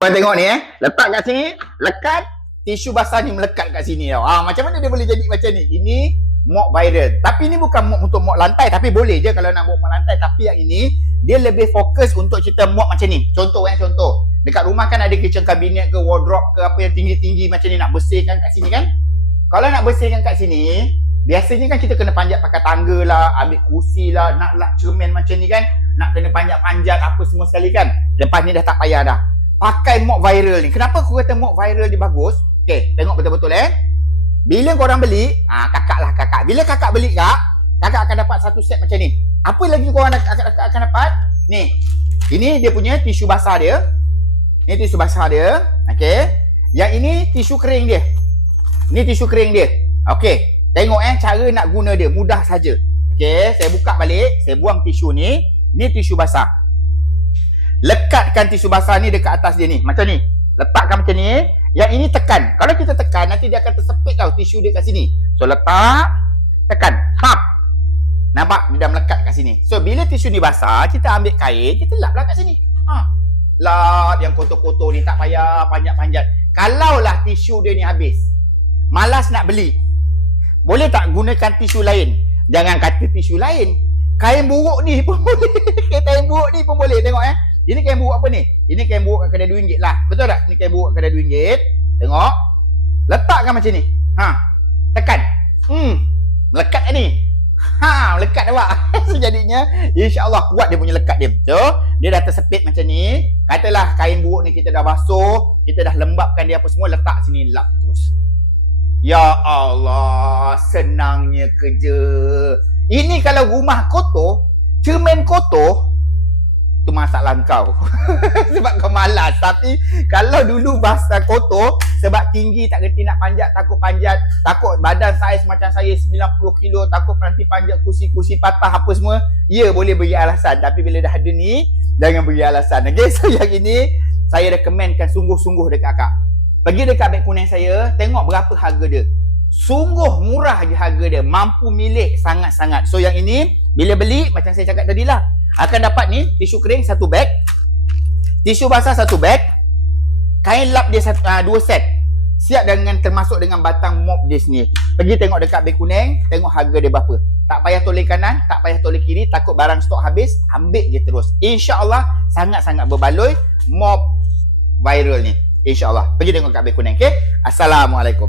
Kau tengok ni letak kat sini, lekat tisu basah ni melekat kat sini tau. Macam mana dia boleh jadi macam ni? Ini mop viral. Tapi ni bukan mop untuk mop lantai, tapi boleh je kalau nak mop lantai. Tapi yang ini dia lebih fokus untuk kita mop macam ni. Contoh contoh. Dekat rumah kan ada kitchen cabinet ke wardrobe ke apa yang tinggi-tinggi macam ni, nak bersihkan kat sini kan? Kalau nak bersihkan kat sini, biasanya kan kita kena panjat pakai tangga lah, ambil kursi lah, nak lap cermin macam ni kan, nak kena panjat-panjat apa semua sekali kan. Lepas ni dah tak payah dah. Pakai mop viral ni. Kenapa aku kata mop viral ni bagus? Okey, tengok betul-betul Bila korang beli, kakak. Bila kakak beli kakak akan dapat satu set macam ni. Apa lagi korang akan dapat? Ni. Ini dia punya tisu basah dia. Ni tisu basah dia. Okey. Yang ini tisu kering dia. Ni tisu kering dia. Okey. Tengok cara nak guna dia. Mudah saja. Okey, saya buka balik, saya buang tisu ni. Ini tisu basah. Lekatkan tisu basah ni dekat atas dia ni. Macam ni. Letakkan macam ni. Yang ini tekan. Kalau kita tekan, nanti dia akan tersepit tau tisu dia kat sini. So letak, tekan. Hap. Nampak? Dia dah melekat kat sini. So bila tisu ni basah, kita ambil kain, kita lap lah kat sini. Lap yang kotor-kotor ni, tak payah panjat-panjat. Kalaulah tisu dia ni habis, malas nak beli, boleh tak gunakan tisu lain? Jangan kata tisu lain, kain buruk ni pun boleh. Kain buruk ni pun boleh. Tengok Ini kain buruk apa ni? Ini kain buruk kat kedai RM2 lah. Betul tak? Ini kain buruk kat kedai RM2. Tengok. Letakkan macam ni. Tekan. Melekat ni. Melekat awak. So jadinya insya-Allah kuat dia punya lekat dia. So dia dah tersepit macam ni. Katalah kain buruk ni kita dah basuh, kita dah lembapkan dia apa semua, letak sini, lap terus. Ya Allah, senangnya kerja. Ini kalau rumah kotor, cermin kotor, tu masalah kau. Sebab kau malas. Tapi kalau dulu basah kotor, sebab tinggi tak kerti nak panjat, takut badan saiz macam saya 90 kilo, takut nanti panjat kursi patah apa semua, ya boleh beri alasan. Tapi bila dah ada ni, jangan beri alasan. Okay, so yang ini saya rekomenkan sungguh-sungguh dekat kakak. Pergi dekat beg kuning saya, tengok berapa harga dia. Sungguh murah je harga dia, mampu milik sangat-sangat. So yang ini bila beli, macam saya cakap tadi lah, akan dapat ni tisu kering satu beg, tisu basah satu beg, kain lap dia dua set, siap dengan termasuk dengan batang mop dia sendiri. Pergi tengok dekat beg kuning, tengok harga dia berapa. Tak payah toleh kanan, tak payah toleh kiri, takut barang stok habis, ambil je terus. InsyaAllah sangat-sangat berbaloi mop viral ni. InsyaAllah. Pergi tengok kat beg kuning. Okay? Assalamualaikum.